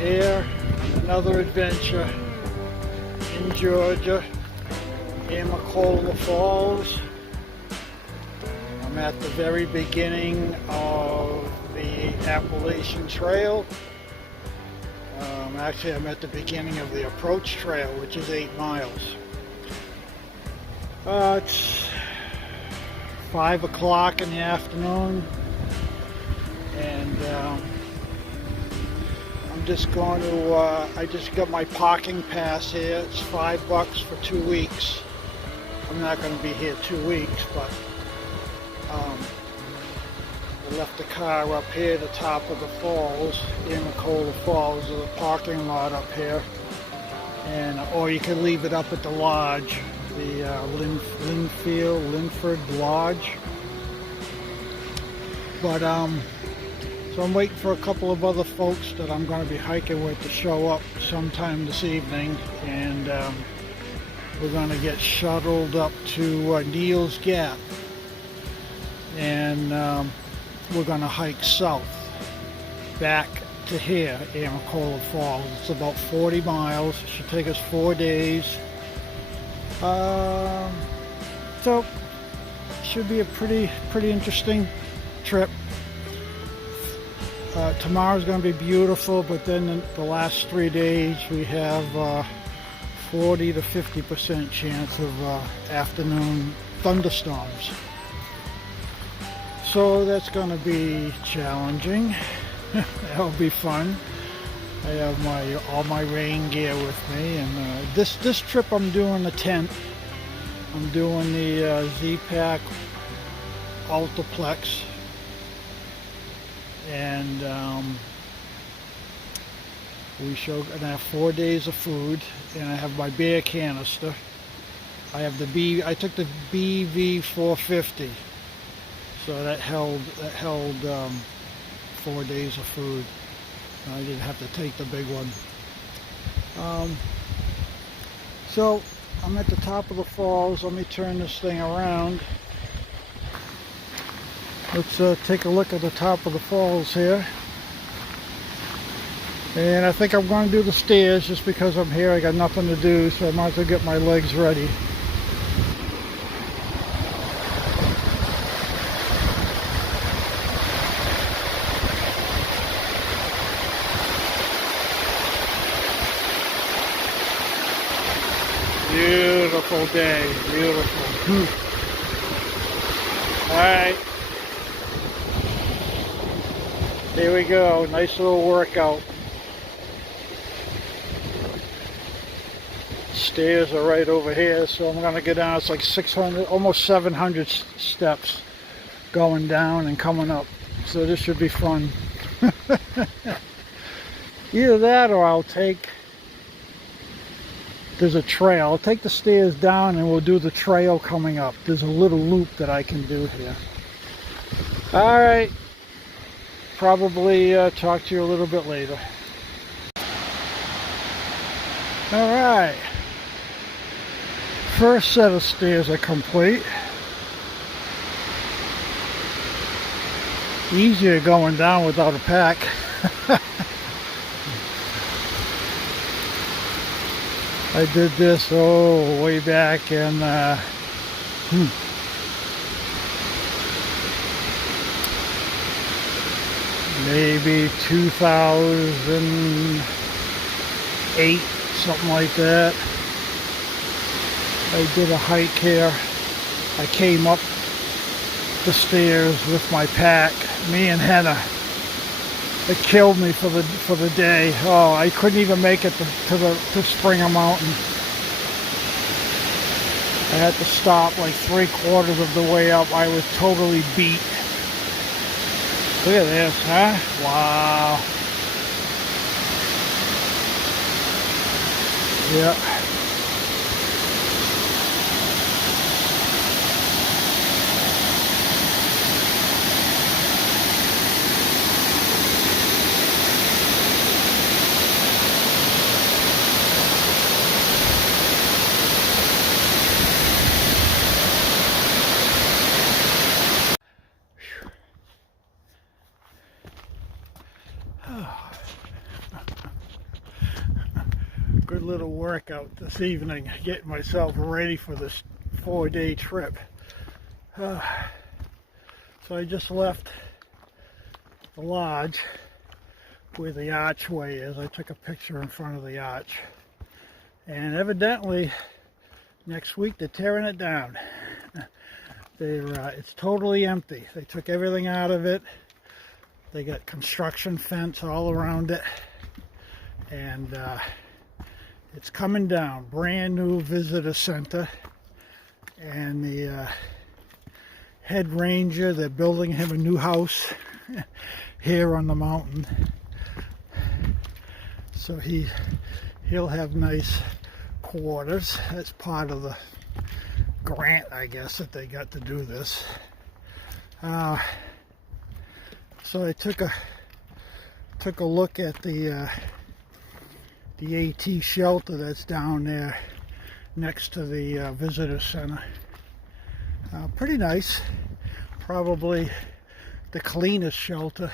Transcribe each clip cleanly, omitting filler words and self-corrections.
here, another adventure in Georgia, in Macola Falls. I'm at the very beginning of the Appalachian Trail. Actually, I'm at the beginning of the approach trail, which is 8 miles. It's 5 o'clock in the afternoon, and I'm just going to, I just got my parking pass here. It's $5 for 2 weeks. I'm not going to be here 2 weeks, but I left the car up here at the top of the falls, in Macola Falls. There's a parking lot up here, and or you can leave it up at the lodge, the Linford Lodge. But so I'm waiting for a couple of other folks that I'm going to be hiking with to show up sometime this evening, and we're going to get shuttled up to Neal's Gap, and we're going to hike south back to here in Macola Falls. It's about 40 miles. It should take us 4 days. So it should be a pretty interesting trip. Tomorrow's going to be beautiful, but then the last 3 days we have 40 to 50% chance of afternoon thunderstorms. So that's going to be challenging. That'll be fun. I have all my rain gear with me, and this trip I'm doing the tent. I'm doing the Z-Pack Ultraplex, and gonna have 4 days of food, and I have my beer canister. I have I took the BV 450. So that held 4 days of food. I didn't have to take the big one. So I'm at the top of the falls. Let me turn this thing around. Let's take a look at the top of the falls here. And I think I'm going to do the stairs just because I'm here. I got nothing to do, so I might as well get my legs ready. Beautiful day, beautiful. All right, here we go. Nice little workout. Stairs are right over here, so I'm gonna get down. It's like 600, almost 700 steps going down and coming up. So this should be fun. Either that, or I'll take. There's a trail. I'll take the stairs down and we'll do the trail coming up. There's a little loop that I can do here. All right. Probably talk to you a little bit later. All right. First set of stairs are complete. Easier going down without a pack. I did this way back in maybe 2008, something like that. I did a hike here. I came up the stairs with my pack. Me and Henna. It killed me for the day. Oh, I couldn't even make it to Springer Mountain. I had to stop like 3/4 of the way up. I was totally beat. Look at this, huh? Wow. Yeah. good little workout this evening, getting myself ready for this 4-day trip. So I just left the lodge where the archway is. I took a picture in front of the arch. And evidently, next week they're tearing it down. It's totally empty. They took everything out of it. They got construction fence all around it. And it's coming down. Brand new visitor center. And the head ranger, they're building him a new house here on the mountain. So he'll have nice quarters. That's part of the grant, I guess, that they got to do this. So I took a look at the AT shelter that's down there next to the visitor center. Pretty nice. Probably the cleanest shelter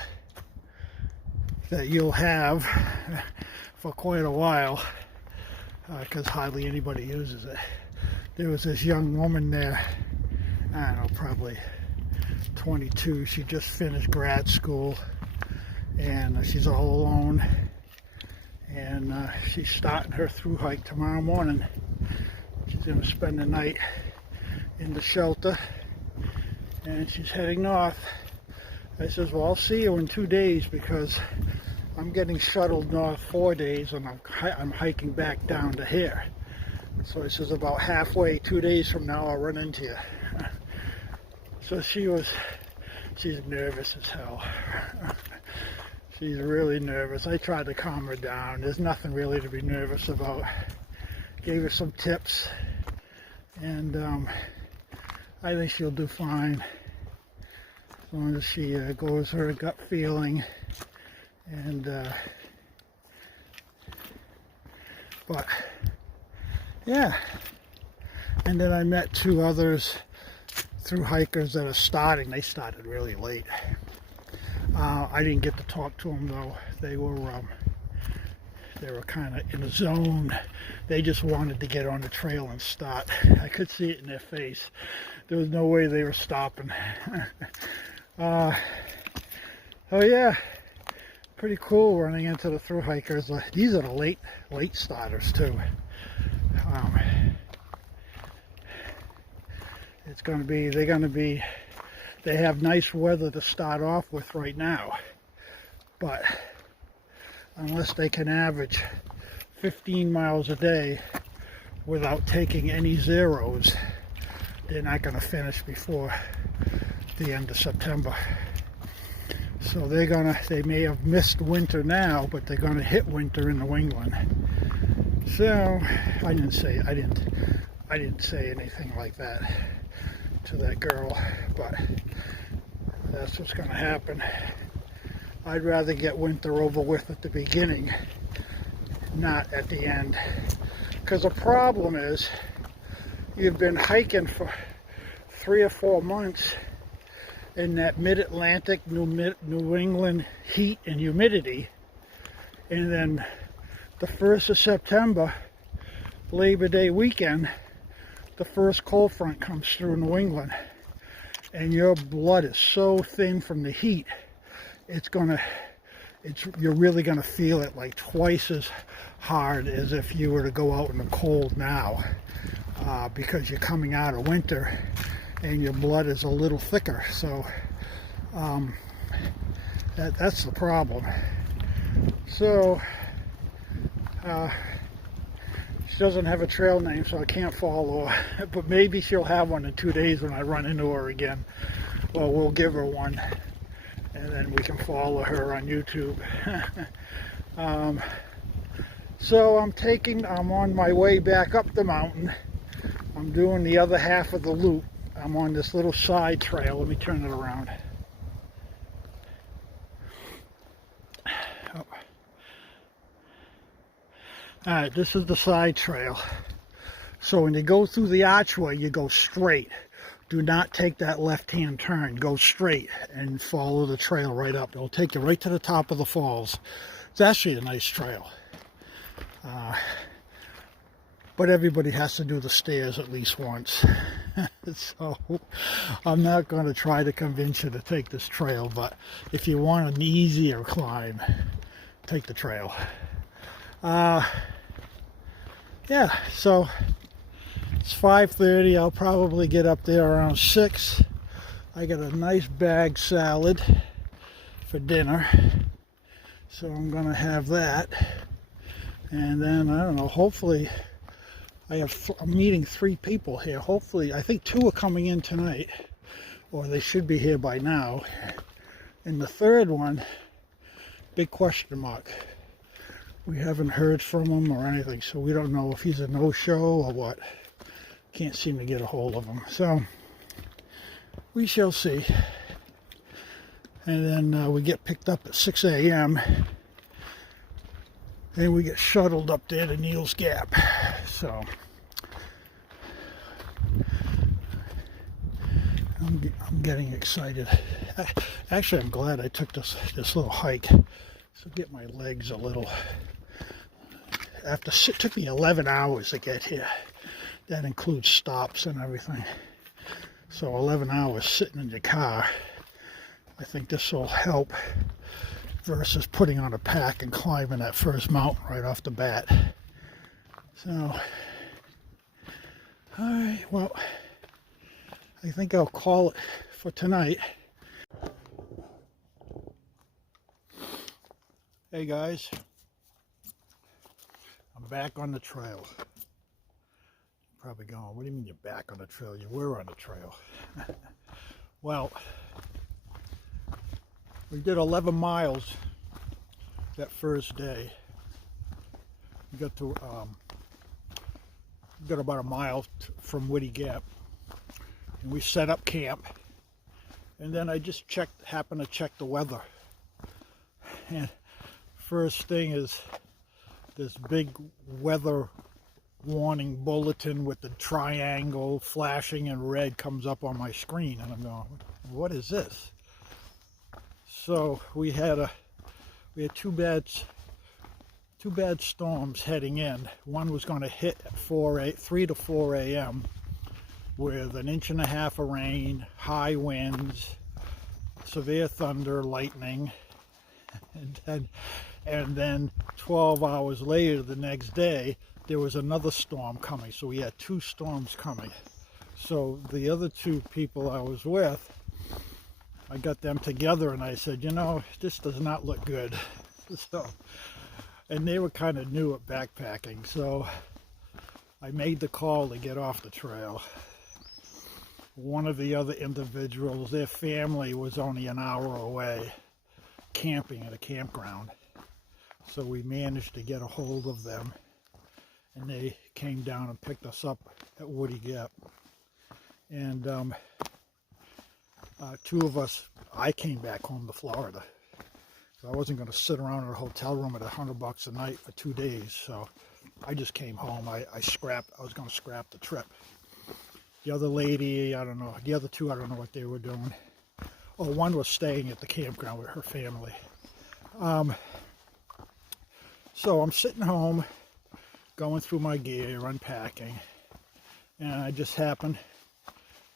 that you'll have for quite a while, because hardly anybody uses it. There was this young woman there, I don't know, probably 22. She just finished grad school, and she's all alone, and she's starting her through hike tomorrow morning. She's going to spend the night in the shelter, and she's heading north. I says, well, I'll see you in 2 days, because I'm getting shuttled north 4 days, and I'm hiking back down to here. So he says, about halfway, 2 days from now, I'll run into you. So she's nervous as hell. She's really nervous. I tried to calm her down. There's nothing really to be nervous about. Gave her some tips, and I think she'll do fine, as long as she goes her gut feeling. And but yeah, and then I met 2 others through hikers that are starting. They started really late. I didn't get to talk to them though. They were kind of in a zone. They just wanted to get on the trail and start. I could see it in their face. There was no way they were stopping. Oh yeah, pretty cool running into the thru hikers. These are the late starters too. They have nice weather to start off with right now, but unless they can average 15 miles a day without taking any zeros, they're not going to finish before the end of September. So they may have missed winter now, but they're going to hit winter in New England. So I didn't say anything like that to that girl, but that's what's going to happen. I'd rather get winter over with at the beginning, not at the end. Because the problem is, you've been hiking for 3 or 4 months in that mid-Atlantic, New England heat and humidity, and then the 1st of September, Labor Day weekend, the first cold front comes through New England, and your blood is so thin from the heat, you're really gonna feel it like twice as hard as if you were to go out in the cold now, because you're coming out of winter and your blood is a little thicker. So that's the problem. So she doesn't have a trail name, so I can't follow her, but maybe she'll have one in 2 days when I run into her again. Well, we'll give her one, and then we can follow her on YouTube. So I'm on my way back up the mountain. I'm doing the other half of the loop. I'm on this little side trail. Let me turn it around. Oh. Alright, this is the side trail. So when you go through the archway, you go straight. Do not take that left-hand turn. Go straight and follow the trail right up. It'll take you right to the top of the falls. It's actually a nice trail. but everybody has to do the stairs at least once. So I'm not going to try to convince you to take this trail, but if you want an easier climb, take the trail. Yeah, so it's 5:30. I'll probably get up there around 6. I got a nice bag salad for dinner, so I'm gonna have that. And then I don't know, hopefully I'm meeting 3 people here. Hopefully, I think 2 are coming in tonight, or they should be here by now. And the third one, big question mark. We haven't heard from him or anything, so we don't know if he's a no-show or what. Can't seem to get a hold of him, so we shall see. And then we get picked up at 6 a.m. and we get shuttled up there to Neil's Gap. So I'm getting excited. Actually, I'm glad I took this little hike, so get my legs a little. It took me 11 hours to get here. That includes stops and everything. So 11 hours sitting in your car. I think this will help versus putting on a pack and climbing that first mountain right off the bat. So, alright, well, I think I'll call it for tonight. Hey guys, I'm back on the trail. Probably going, what do you mean you're back on the trail? You were on the trail. Well, we did 11 miles that first day. We got to got about a mile from Woody Gap, and we set up camp. And then I just happened to check the weather. And first thing is this big weather warning bulletin with the triangle flashing in red comes up on my screen, and I'm going, what is this? So we had two bad storms heading in. One was going to hit at 3 to 4 a.m. with 1.5 inches of rain, high winds, severe thunder, lightning, and then 12 hours later, the next day, there was another storm coming. So we had 2 storms coming. So the other 2 people I was with, I got them together and I said, you know, this does not look good. So, and they were kind of new at backpacking, so I made the call to get off the trail. One of the other individuals, their family was only an hour away, camping at a campground. So we managed to get a hold of them, and they came down and picked us up at Woody Gap. And 2 of us, I came back home to Florida. So I wasn't going to sit around in a hotel room at $100 a night for 2 days. So I just came home. I was going to scrap the trip. The other lady, I don't know. The other 2, I don't know what they were doing. Oh, one was staying at the campground with her family. So I'm sitting home, going through my gear, unpacking, and I just happened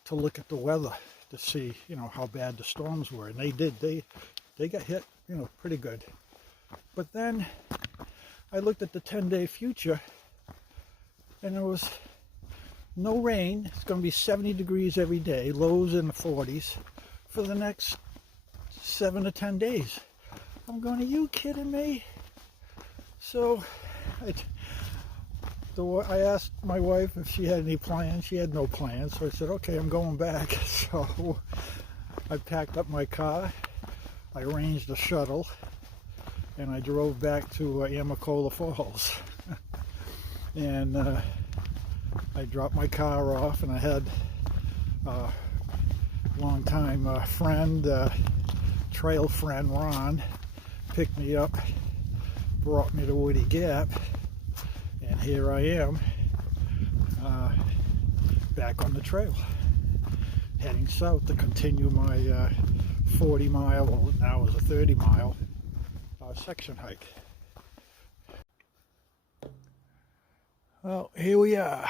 to look at the weather to see, you know, how bad the storms were, and they did. They got hit, you know, pretty good. But then I looked at the 10-day future, and there was no rain. It's going to be 70 degrees every day, lows in the 40s for the next 7 to 10 days. I'm going, are you kidding me? So I asked my wife if she had any plans. She had no plans, so I said, okay, I'm going back. So I packed up my car, I arranged a shuttle, and I drove back to Amacola Falls. And I dropped my car off, and I had a long-time friend, trail friend Ron, picked me up, brought me to Woody Gap, and here I am, back on the trail, heading south to continue my 40-mile, well now is a 30-mile section hike. Well, here we are.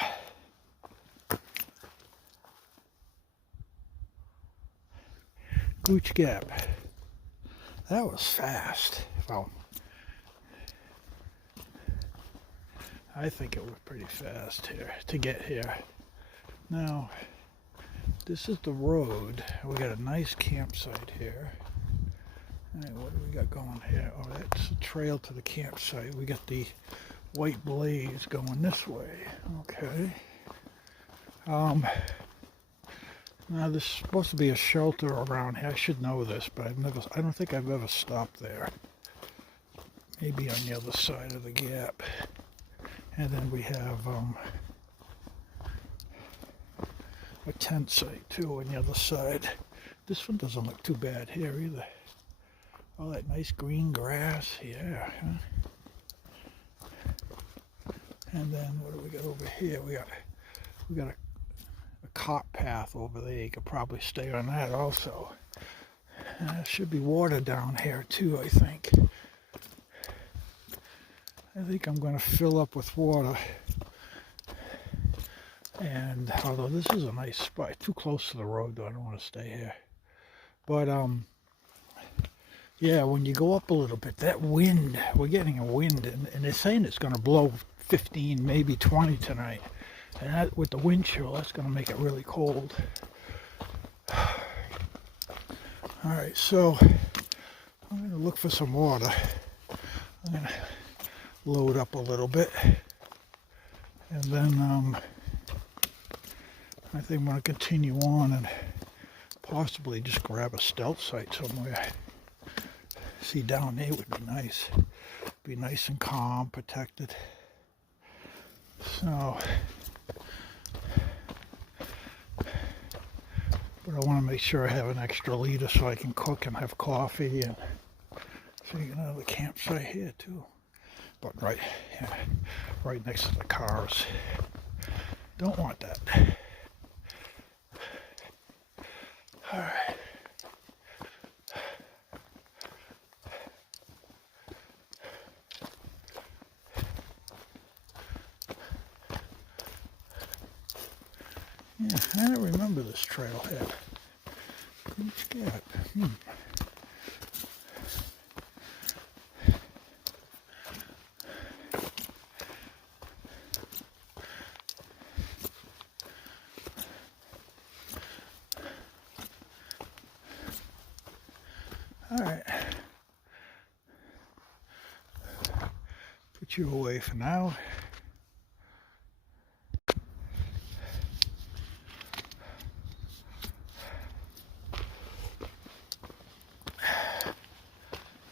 Gooch Gap. That was fast. Well, I think it was pretty fast here to get here. Now, this is the road. We got a nice campsite here. All right, what do we got going here? Oh, that's the trail to the campsite. We got the white blaze going this way. Okay. Now this is supposed to be a shelter around here. I should know this, but I don't think I've ever stopped there. Maybe on the other side of the gap. And then we have a tent site too on the other side. This one doesn't look too bad here either. All that nice green grass, yeah. Huh? And then what do we got over here? We got a cart path over there. You could probably stay on that also. There should be water down here too, I think. I think I'm going to fill up with water. And although this is a nice spot, too close to the road though, I don't want to stay here. But yeah, when you go up a little bit, that wind, we're getting a wind, and they're saying it's going to blow 15, maybe 20 tonight. And that, with the wind chill, that's going to make it really cold. All right, so I'm going to look for some water. I'm going to load up a little bit. And then I think I'm going to continue on and possibly just grab a stealth site somewhere. See, down there would be nice. Be nice and calm, protected. So, but I want to make sure I have an extra liter so I can cook and have coffee. And so you can have a campsite here too. But right next to the cars. Don't want that. All right. Yeah, I don't remember this trailhead. Gooch Gap. All right. Put you away for now.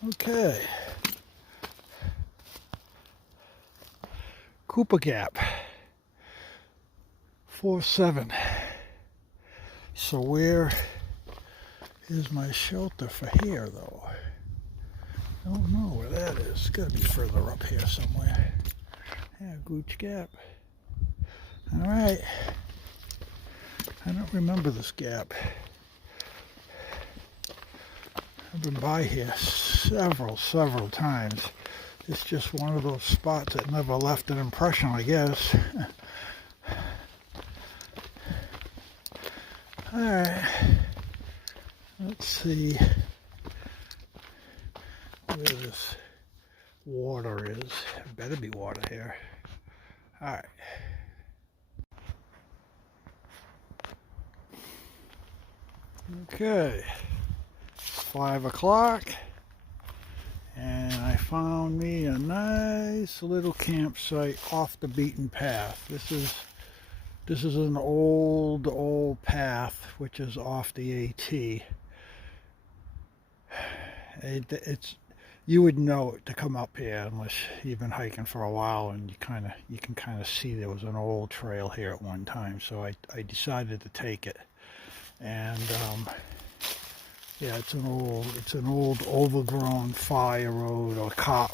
Okay. Cooper Gap. 4-7. So where is my shelter for here, though? I don't know where that is. It's got to be further up here somewhere. Yeah, Gooch Gap. All right. I don't remember this gap. I've been by here several times. It's just one of those spots that never left an impression, I guess. All right. Let's see where this water is. There better be water here. All right. Okay. 5 o'clock, and I found me a nice little campsite off the beaten path. This is an old path which is off the AT. It's you would know it to come up here unless you've been hiking for a while, and you can kind of see there was an old trail here at one time. So I decided to take it, and yeah, it's an old overgrown fire road or cart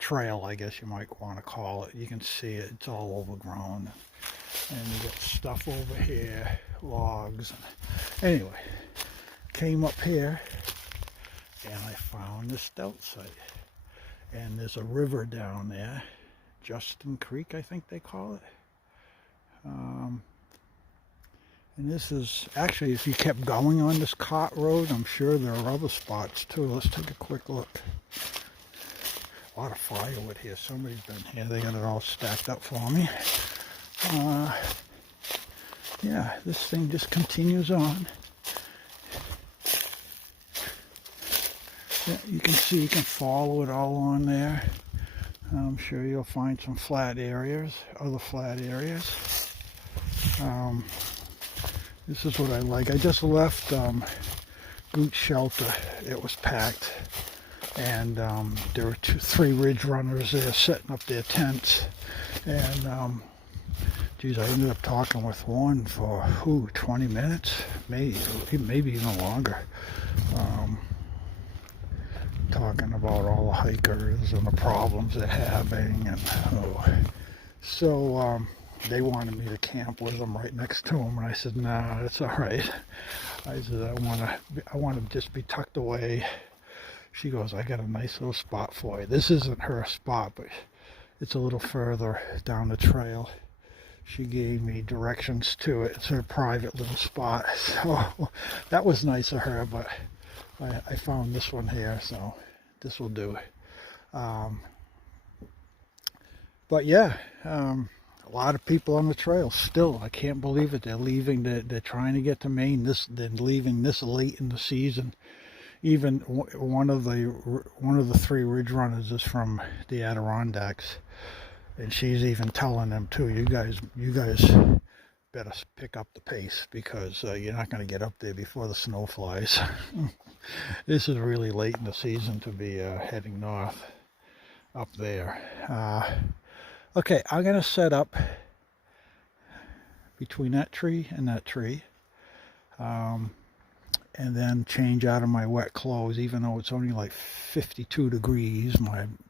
trail, I guess you might want to call it. You can see it; it's all overgrown, and you got stuff over here, logs. Anyway, came up here, and I found the stealth site. And there's a river down there, Justin Creek, I think they call it. And this is, actually, if you kept going on this cart road, I'm sure there are other spots too. Let's take a quick look. A lot of firewood here. Somebody's been here. They got it all stacked up for me. Yeah, this thing just continues on. Yeah, you can see, you can follow it all on there. I'm sure you'll find some flat areas, other flat areas. This is what I like. I just left Goot Shelter. It was packed. And there were 3 ridge runners there setting up their tents. And geez, I ended up talking with one for 20 minutes, maybe even longer. Talking about all the hikers and the problems they're having, and so they wanted me to camp with them right next to them, and I said, "Nah, it's all right." I said, "I want to just be tucked away." She goes, "I got a nice little spot for you." This isn't her spot, but it's a little further down the trail. She gave me directions to it. It's her private little spot. So that was nice of her, but I found this one here, so this will do. But yeah, a lot of people on the trail still. I can't believe it. They're leaving. They're trying to get to Maine. They're leaving this late in the season. Even one of the 3 ridge runners is from the Adirondacks, and she's even telling them too, you guys better pick up the pace, because you're not going to get up there before the snow flies. This is really late in the season to be heading north up there. Okay, I'm going to set up between that tree and that tree. And then change out of my wet clothes, even though it's only like 52 degrees.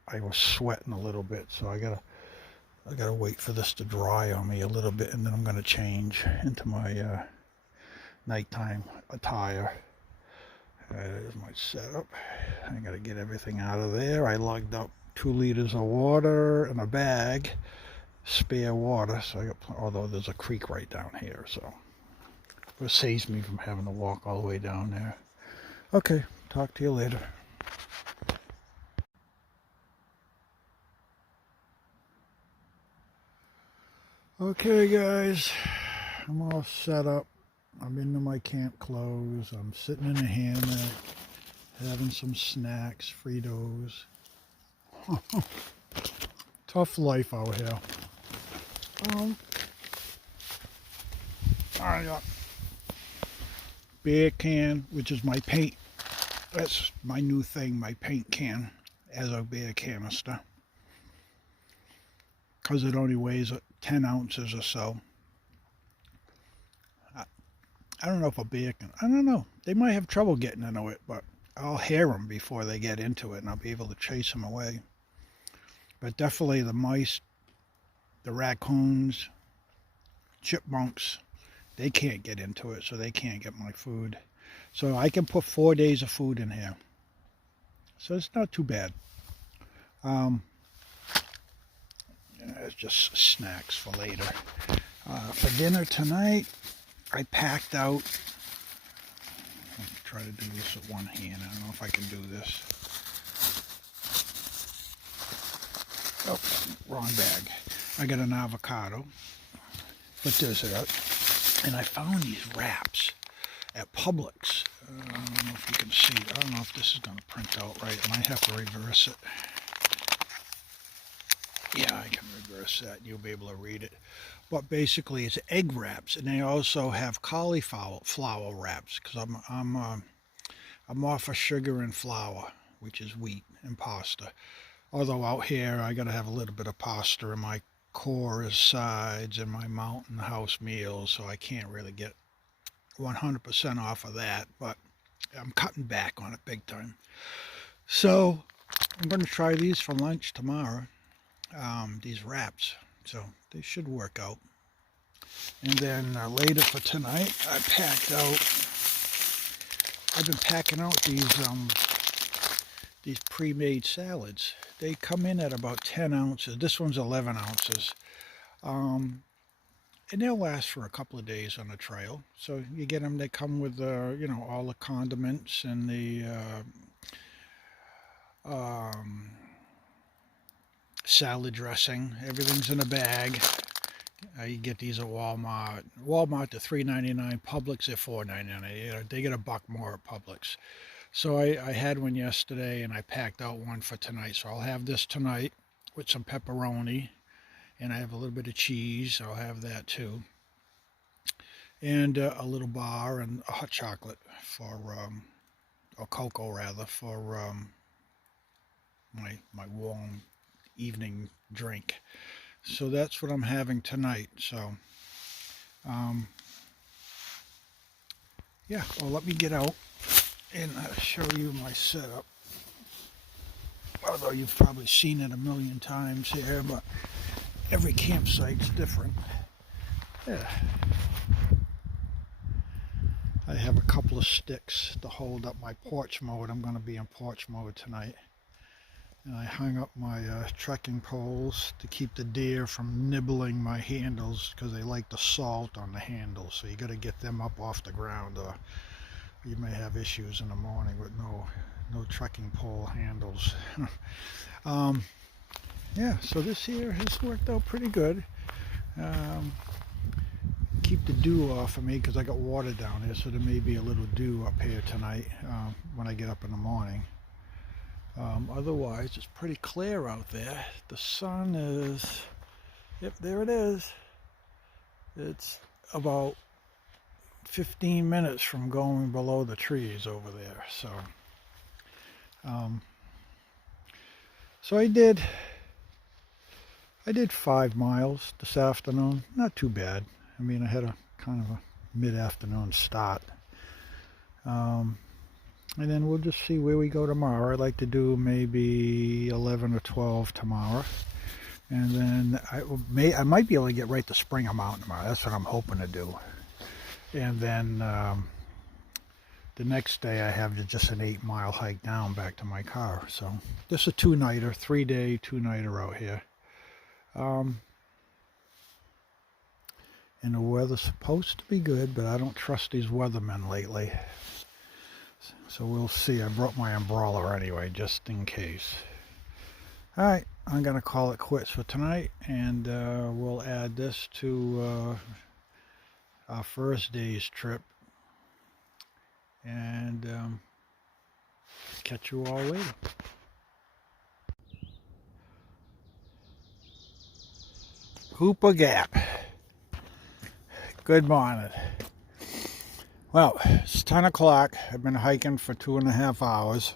I was sweating a little bit, so I gotta wait for this to dry on me a little bit, and then I'm gonna change into my nighttime attire. There's my setup. I gotta get everything out of there. I lugged up 2 liters of water and a bag, spare water. So I got, although there's a creek right down here, so it saves me from having to walk all the way down there. Okay, talk to you later. Okay guys, I'm all set up. I'm into my camp clothes. I'm sitting in a hammock, having some snacks, Fritos. Tough life out here. I got beer can, which is my paint. That's my new thing, my paint can as a beer canister, because it only weighs 10 ounces or so. I don't know if a beer can, I don't know. They might have trouble getting into it, but I'll hear them before they get into it, and I'll be able to chase them away. But definitely the mice, the raccoons, chipmunks, they can't get into it, so they can't get my food. So I can put 4 days of food in here. So it's not too bad. It's just snacks for later. For dinner tonight, I packed out. I'll try to do this with one hand. I don't know if I can do this. Oh, wrong bag. I got an avocado. But there's that. And I found these wraps at Publix. I don't know if you can see. I don't know if this is going to print out right. I might have to reverse it. Yeah, I can reverse that. You'll be able to read it. But basically, it's egg wraps, and they also have cauliflower wraps, because I'm off of sugar and flour, which is wheat and pasta. Although out here, I got to have a little bit of pasta in my core sides and my mountain house meals, so I can't really get 100% off of that, but I'm cutting back on it big time. So I'm going to try these for lunch tomorrow, these wraps, so they should work out. And then later for tonight, I've been packing out these pre-made salads. They come in at about 10 ounces. This one's 11 ounces. And they'll last for a couple of days on the trail. So you get them, they come with, all the condiments and the salad dressing. Everything's in a bag. You get these at Walmart. Walmart, they're $3.99. Publix, they're $4.99. They get a buck more at Publix. So I had one yesterday, and I packed out one for tonight. So I'll have this tonight with some pepperoni, and I have a little bit of cheese. I'll have that too, and a little bar and a hot chocolate for, or cocoa rather, for my warm evening drink. So that's what I'm having tonight. So, yeah, well, let me get out and show you my setup. Although you've probably seen it a million times here, but every campsite's different. Yeah. I have a couple of sticks to hold up my porch mode. I'm going to be in porch mode tonight. And I hung up my trekking poles to keep the deer from nibbling my handles, because they like the salt on the handles. So you got to get them up off the ground, or you may have issues in the morning with no trekking pole handles. Yeah, so this here has worked out pretty good. Keep the dew off of me because I got water down here, so there may be a little dew up here tonight when I get up in the morning. Otherwise, it's pretty clear out there. The sun is, yep, there it is. It's about 15 minutes from going below the trees over there. So I did 5 miles this afternoon. Not too bad. I mean, I had a kind of a mid-afternoon start. And then we'll just see where we go tomorrow. I'd like to do maybe 11 or 12 tomorrow. And then I might be able to get right to Springer Mountain tomorrow. That's what I'm hoping to do. And then the next day I have just an 8-mile hike down back to my car. So just a 2-nighter, 3-day 2-nighter out here. And the weather's supposed to be good, but I don't trust these weathermen lately. So we'll see. I brought my umbrella anyway, just in case. All right, I'm going to call it quits for tonight, and we'll add this to our first day's trip. And catch you all later. Cooper Gap. Good morning. Well, it's 10 o'clock. I've been hiking for 2.5 hours.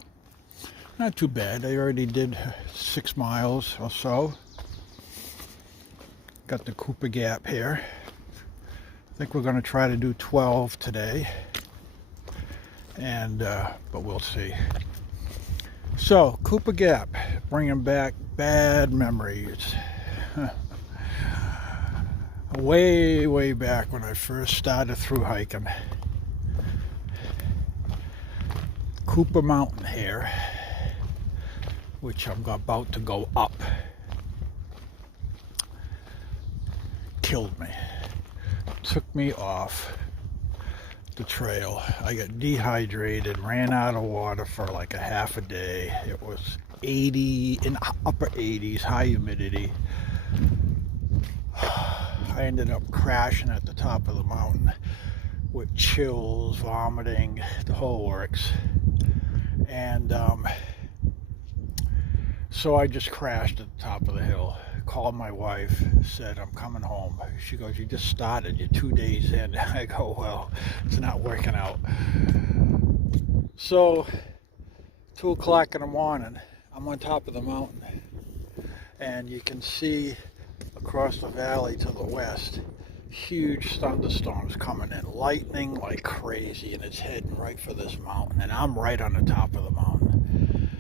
Not too bad. I already did 6 miles or so. Got the Cooper Gap here. I think we're going to try to do 12 today. And but we'll see. So, Cooper Gap, bringing back bad memories. Way back when I first started through hiking. Cooper Mountain here, which I'm about to go up, killed me. Took me off the trail. I got dehydrated, ran out of water for like a half a day. It was 80, in upper 80s, high humidity. I ended up crashing at the top of the mountain with chills, vomiting, the whole works. And so I just crashed at the top of the hill. Called my wife, said, I'm coming home. She goes, you just started, you're 2 days in. I go, well, it's not working out. So 2 o'clock in the morning, I'm on top of the mountain, and you can see across the valley to the west, huge thunderstorms coming in, lightning like crazy, and it's heading right for this mountain, and I'm right on the top of the mountain.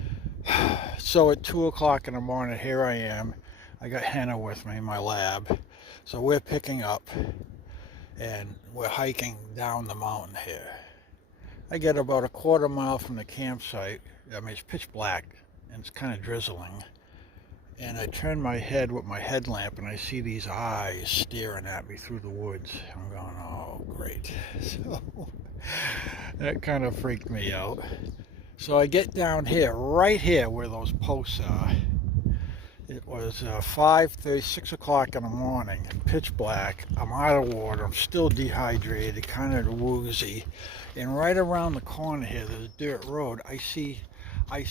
So at 2 o'clock in the morning, here I am. I got Hannah with me, my lab. So we're picking up, and we're hiking down the mountain here. I get about a 1/4 mile from the campsite, I mean, it's pitch black and it's kind of drizzling. And I turn my head with my headlamp and I see these eyes staring at me through the woods. I'm going, oh, great. So that kind of freaked me out. So I get down here, right here where those posts are. It was 5:30, 6 o'clock in the morning, pitch black. I'm out of water. I'm still dehydrated, kind of woozy. And right around the corner here, there's a dirt road. I see a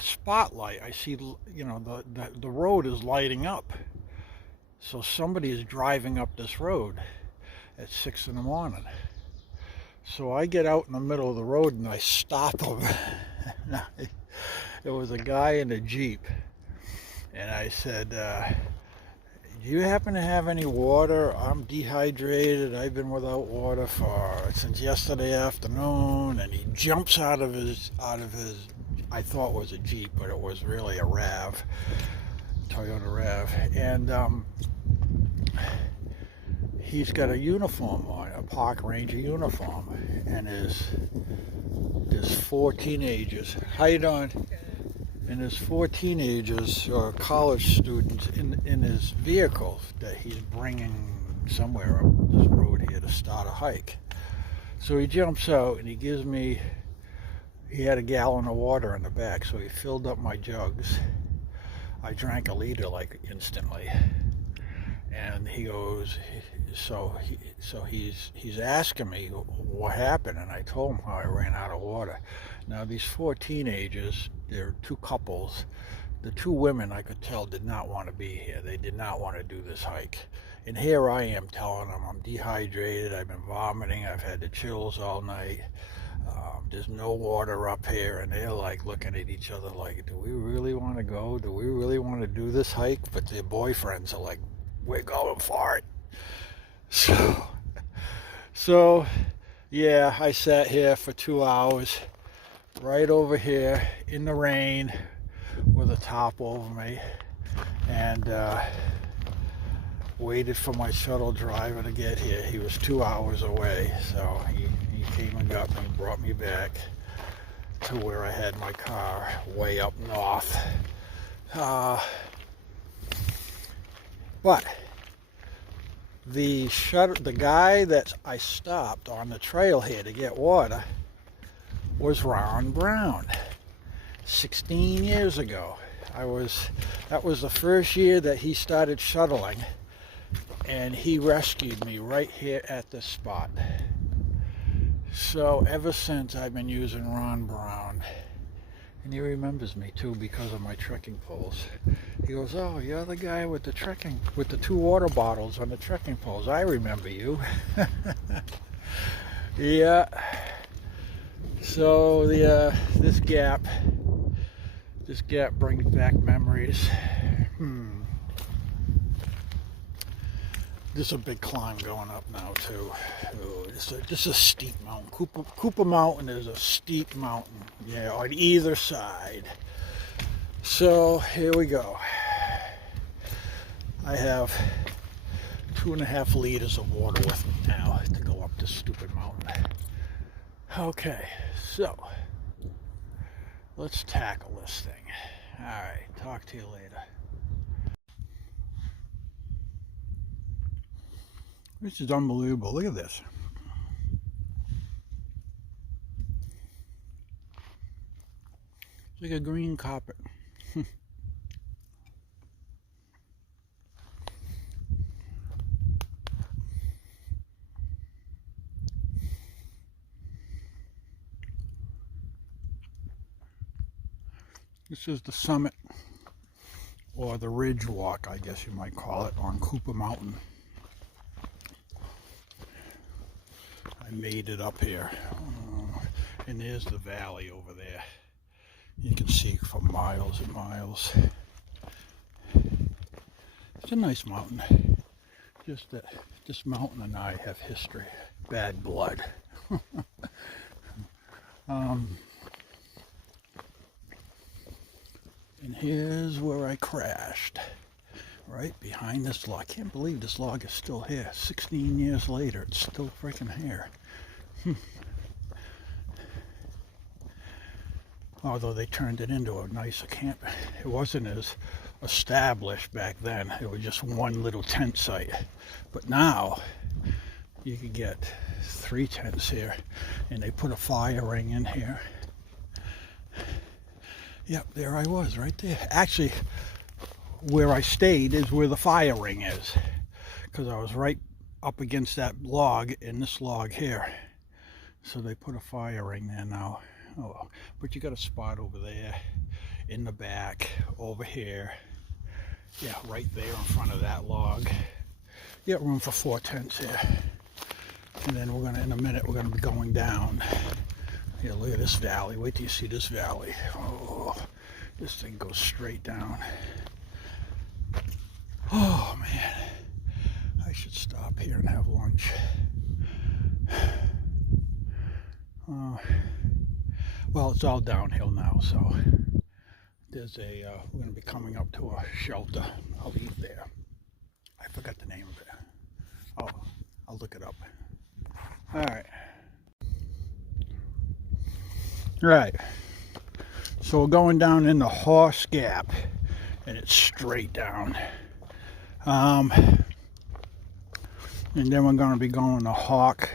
spotlight. I see, the road is lighting up. So somebody is driving up this road at 6 in the morning. So I get out in the middle of the road and I stop him. There was a guy in a Jeep. And I said, do you happen to have any water? I'm dehydrated. I've been without water since yesterday afternoon. And he jumps out of his, I thought was a Jeep, but it was really a RAV, Toyota RAV. And he's got a uniform on, a park ranger uniform. And there's 4 teenagers. How you doing? And there's 4 teenagers or college students in his vehicle that he's bringing somewhere up this road here to start a hike. So he jumps out and he had a gallon of water in the back, so he filled up my jugs. I drank a liter like instantly. And he goes, he's asking me what happened, and I told him how I ran out of water. Now these 4 teenagers, they're 2 couples. The 2 women, I could tell, did not want to be here. They did not want to do this hike. And here I am telling them I'm dehydrated, I've been vomiting, I've had the chills all night. There's no water up here, and they're like looking at each other like, do we really want to go? Do we really want to do this hike? But their boyfriends are like, we're going for it. So yeah, I sat here for 2 hours, right over here in the rain with a top over me, and waited for my shuttle driver to get here. He was 2 hours away, so he came and got me, brought me back to where I had my car, way up north. But the guy that I stopped on the trail here to get water was Ron Brown. 16 years ago. That was the first year that he started shuttling, and he rescued me right here at this spot. So ever since, I've been using Ron Brown. And he remembers me too because of my trekking poles. He goes, oh, you're the guy with the 2 water bottles on the trekking poles. I remember you. Yeah. So this gap brings back memories. There's a big climb going up now too. Oh, this is a steep mountain. Cooper Mountain is a steep mountain. Yeah, on either side. So here we go. I have 2.5 liters of water with me now to go up this stupid mountain. Okay, so let's tackle this thing. All right, talk to you later. This is unbelievable. Look at this. It's like a green carpet. This is the summit, or the ridge walk, I guess you might call it, on Cooper Mountain. I made it up here, and there's the valley over there. You can see for miles and miles. It's a nice mountain. Just that this mountain and I have history, bad blood. And here's where I crashed, right behind this log. I can't believe this log is still here. 16 years later, it's still freaking here. although they turned it into a nicer camp. It wasn't as established back then. It was just one little tent site. But now you can get 3 tents here, and they put a fire ring in here. Yep, there I was right there. Actually, where I stayed is where the fire ring is, because I was right up against that log in this log here. So they put a fire ring there now. Oh, but you got a spot over there, in the back, over here. Yeah, right there in front of that log. You got room for 4 tents here. And then we're gonna, in a minute, we're gonna be going down. Here, look at this valley. Wait till you see this valley. Oh, this thing goes straight down. Oh man, I should stop here and have lunch. Well, it's all downhill now, so there's a, we're going to be coming up to a shelter. I'll eat there. I forgot the name of it. Oh, I'll look it up. All right, so we're going down in the Horse Gap, and it's straight down. And then we're going to be going to Hawk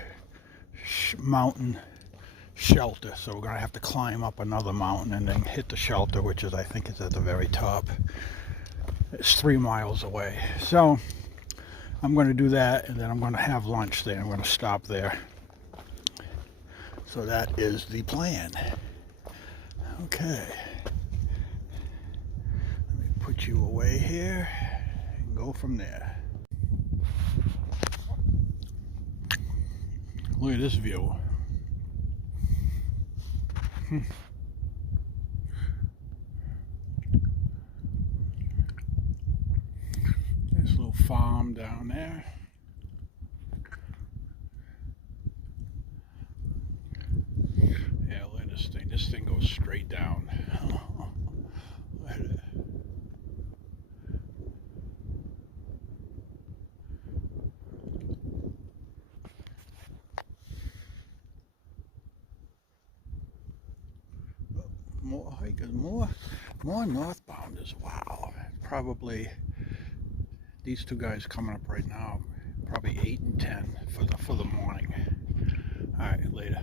Mountain Shelter, so we're going to have to climb up another mountain and then hit the shelter, which is, I think, is at the very top. It's 3 miles away. So I'm going to do that, and then I'm going to have lunch there. I'm going to stop there. So that is the plan. Okay, let me put you away here and go from there. Look at this view. This little farm down there. Yeah, look at this thing. This thing goes straight down. Look at it. More hikers, more northbounders. Wow, probably these 2 guys coming up right now, probably 8 and 10 for the morning. All right, later.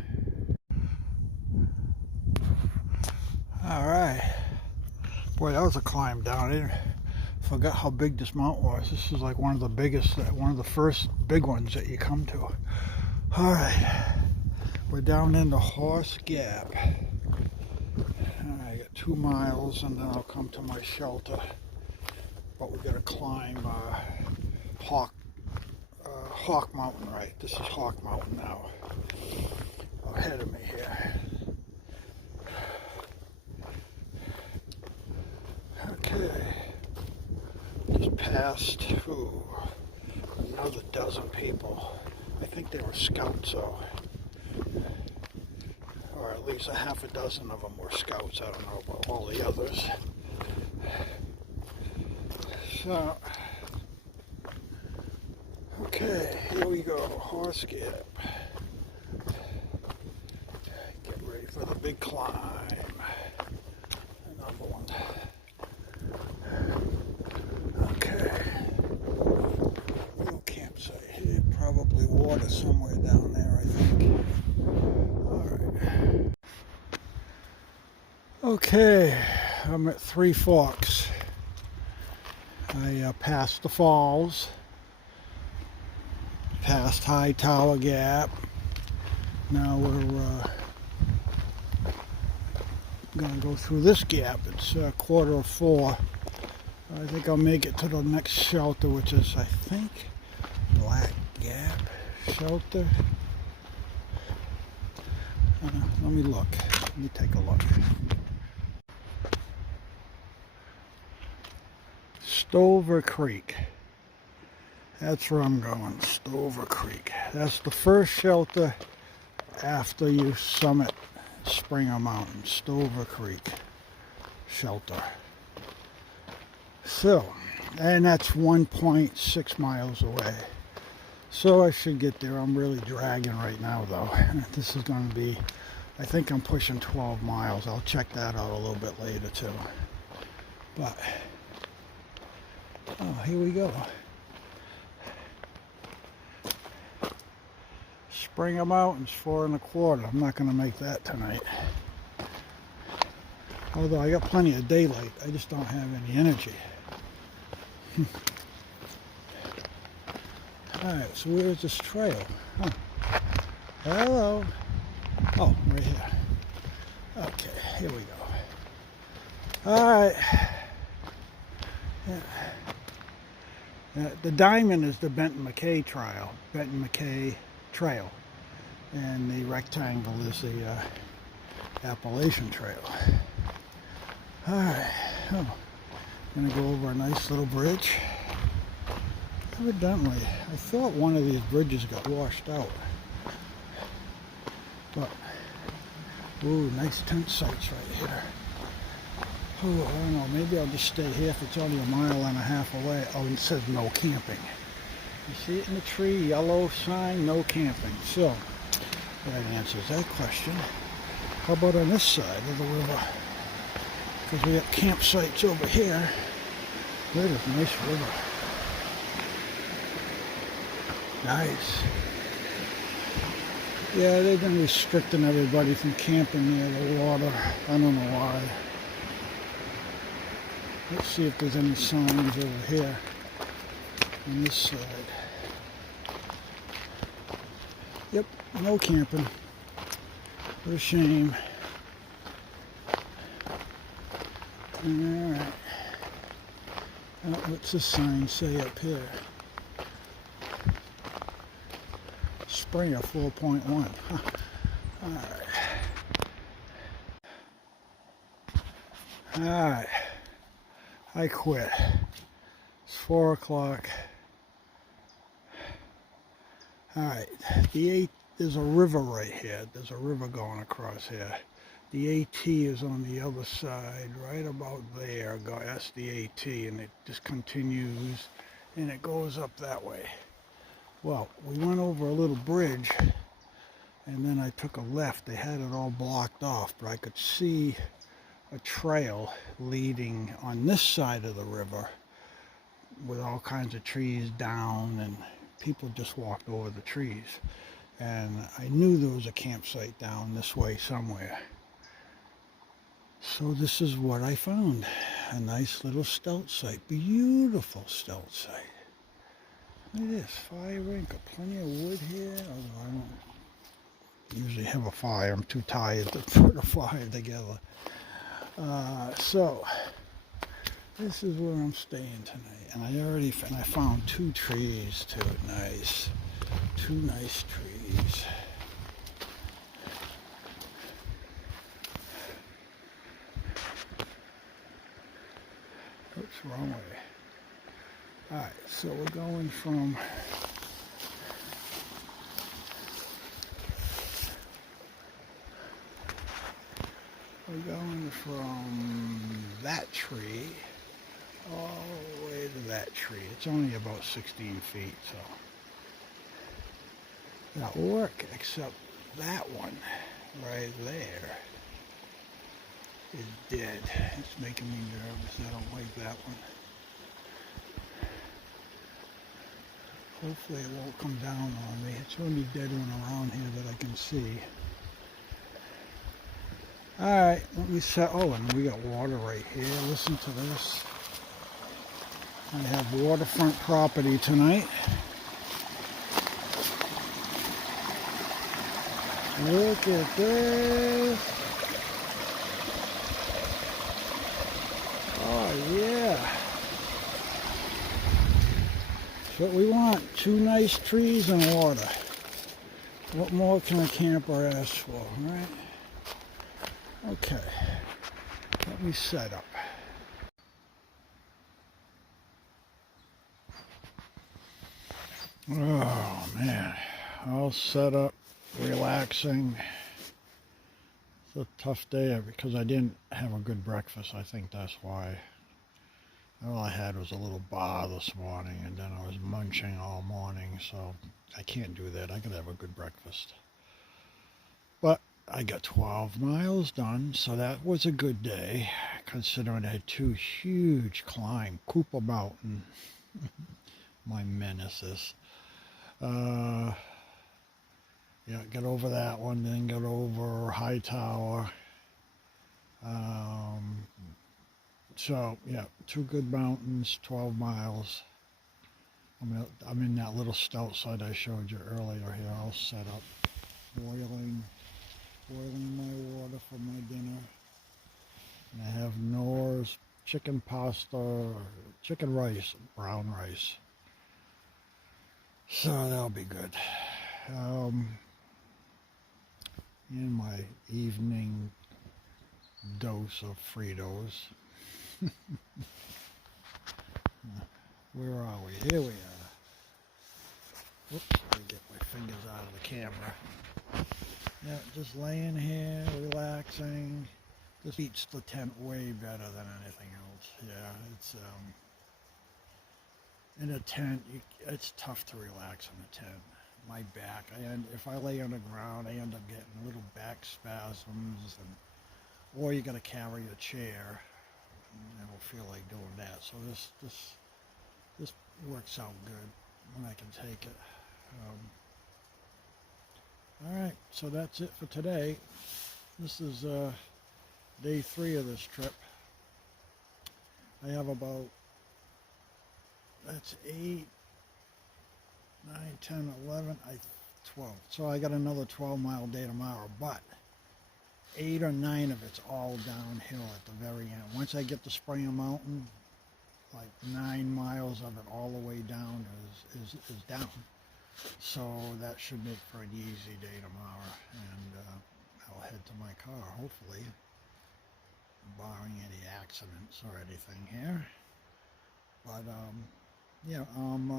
All right, boy, that was a climb down. I forgot how big this mountain was. This is like one of the biggest, one of the first big ones that you come to. All right, we're down in the Horse Gap. I got 2 miles, and then I'll come to my shelter. But we got to climb Hawk Mountain, right? This is Hawk Mountain now. Ahead of me here. Okay. Just passed another dozen people. I think they were scouts, though. Or at least a half a dozen of them were scouts. I don't know about all the others. So, okay, here we go, Horse Gap. Get ready for the big climb. Another one. Okay. Little campsite here. Probably water somewhere down there, I think. Alright. Okay, I'm at 3 Forks. I passed the falls, past High Tower Gap. Now we're going to go through this gap. It's 3:45. I think I'll make it to the next shelter, which is, I think, Black Gap Shelter. Let me look. Let me take a look. Stover Creek. That's where I'm going. Stover Creek. That's the first shelter after you summit Springer Mountain. Stover Creek Shelter. So, and that's 1.6 miles away. So I should get there. I'm really dragging right now, though. This is going to be I think I'm pushing 12 miles. I'll check that out a little bit later too. But, oh, here we go. Springer Mountains, 4 1/4. I'm not going to make that tonight. Although I got plenty of daylight, I just don't have any energy. Alright, so where's this trail? Huh. Hello. Oh, right here. Okay, here we go. Alright. Yeah. The diamond is the Benton McKay Trail. Benton McKay Trail. And the rectangle is the Appalachian Trail. Alright. Oh, I'm going to go over a nice little bridge. Evidently, I thought one of these bridges got washed out. But, ooh, nice tent sites right here. Oh, I don't know, maybe I'll just stay here if it's only 1.5 miles away. Oh, it says no camping. You see it in the tree, yellow sign, no camping. So, that answers that question. How about on this side of the river? Because we have campsites over here. Look at this nice river. Nice. Yeah, they've been restricting everybody from camping near the water. I don't know why. Let's see if there's any signs over here on this side. Yep, no camping. What a shame. Alright. What's the sign say up here? Springer 4.1. Huh. Alright. Alright. I quit. It's 4 o'clock. Alright. There's a river right here. There's a river going across here. The AT is on the other side, right about there. That's the AT, and it just continues, and it goes up that way. Well, we went over a little bridge, and then I took a left. They had it all blocked off, but I could see a trail leading on this side of the river with all kinds of trees down, and people just walked over the trees. And I knew there was a campsite down this way somewhere. So this is what I found. A nice little stealth site. Beautiful stealth site. Look at this, fire rink, got plenty of wood here, although I don't usually have a fire. I'm too tired to put a fire together. So, this is where I'm staying tonight. And I found 2 trees too, nice. 2 nice trees. Oops, wrong way. Alright, so we're going from that tree all the way to that tree. It's only about 16 feet, so that'll work, except that one right there is dead. It's making me nervous. I don't like that one. Hopefully it won't come down on me. It's the only dead one around here that I can see. Alright, let me set, oh, and we got water right here. Listen to this. I have waterfront property tonight. Look at this. Oh, yeah. That's what we want. 2 nice trees and water. What more can a camper ask for, right? Okay. Let me set up. Oh, man. All set up, relaxing. It's a tough day because I didn't have a good breakfast. I think that's why. All I had was a little bar this morning, and then I was munching all morning, so I can't do that. I gotta have a good breakfast. But I got 12 miles done, so that was a good day, considering I had two huge climb, Cooper Mountain, my menaces. Uh, yeah, got over that one, then got over High Tower. Um, so, yeah, two good mountains, 12 miles. I'm in that little stout site I showed you earlier here, all set up, boiling my water for my dinner. And I have Knorr's chicken pasta, chicken rice, brown rice. So that'll be good. In my evening dose of Fritos. Where are we? Here we are. Whoops, let me get my fingers out of the camera. Yeah, just laying here, relaxing. This beats the tent way better than anything else. Yeah, it's in a tent. It's tough to relax in a tent. My back, if I lay on the ground, I end up getting little back spasms, or you got to carry a chair. I don't feel like doing that. So this works out good when I can take it. All right, so that's it for today. This is day 3 of this trip. I have about, that's 8, 9, 10, 11, 12. So I got another 12-mile day tomorrow, but 8 or 9 of it's all downhill at the very end. Once I get to Springer Mountain, like 9 miles of it all the way down is down. So that should make for an easy day tomorrow, and I'll head to my car, hopefully, barring any accidents or anything here. But yeah, I'm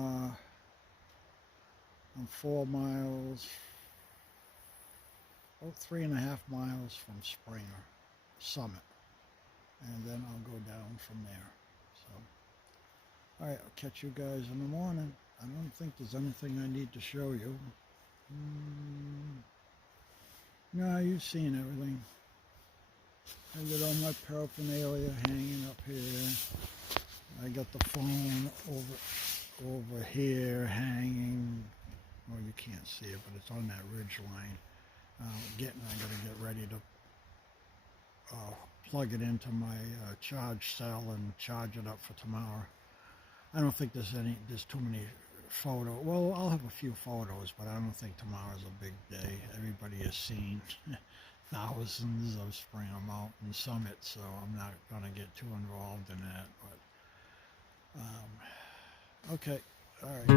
4 miles, about 3.5 miles from Springer Summit, and then I'll go down from there. So, all right, I'll catch you guys in the morning. I don't think there's anything I need to show you. No, you've seen everything. I got all my paraphernalia hanging up here. I got the phone over here hanging. Oh, you can't see it, but it's on that ridge line. I gotta get ready to plug it into my charge cell and charge it up for tomorrow. I don't think there's too many photos. Well, I'll have a few photos, but I don't think tomorrow's a big day. Everybody has seen thousands of Springer Mountain summits, so I'm not gonna get too involved in that. But okay, all right.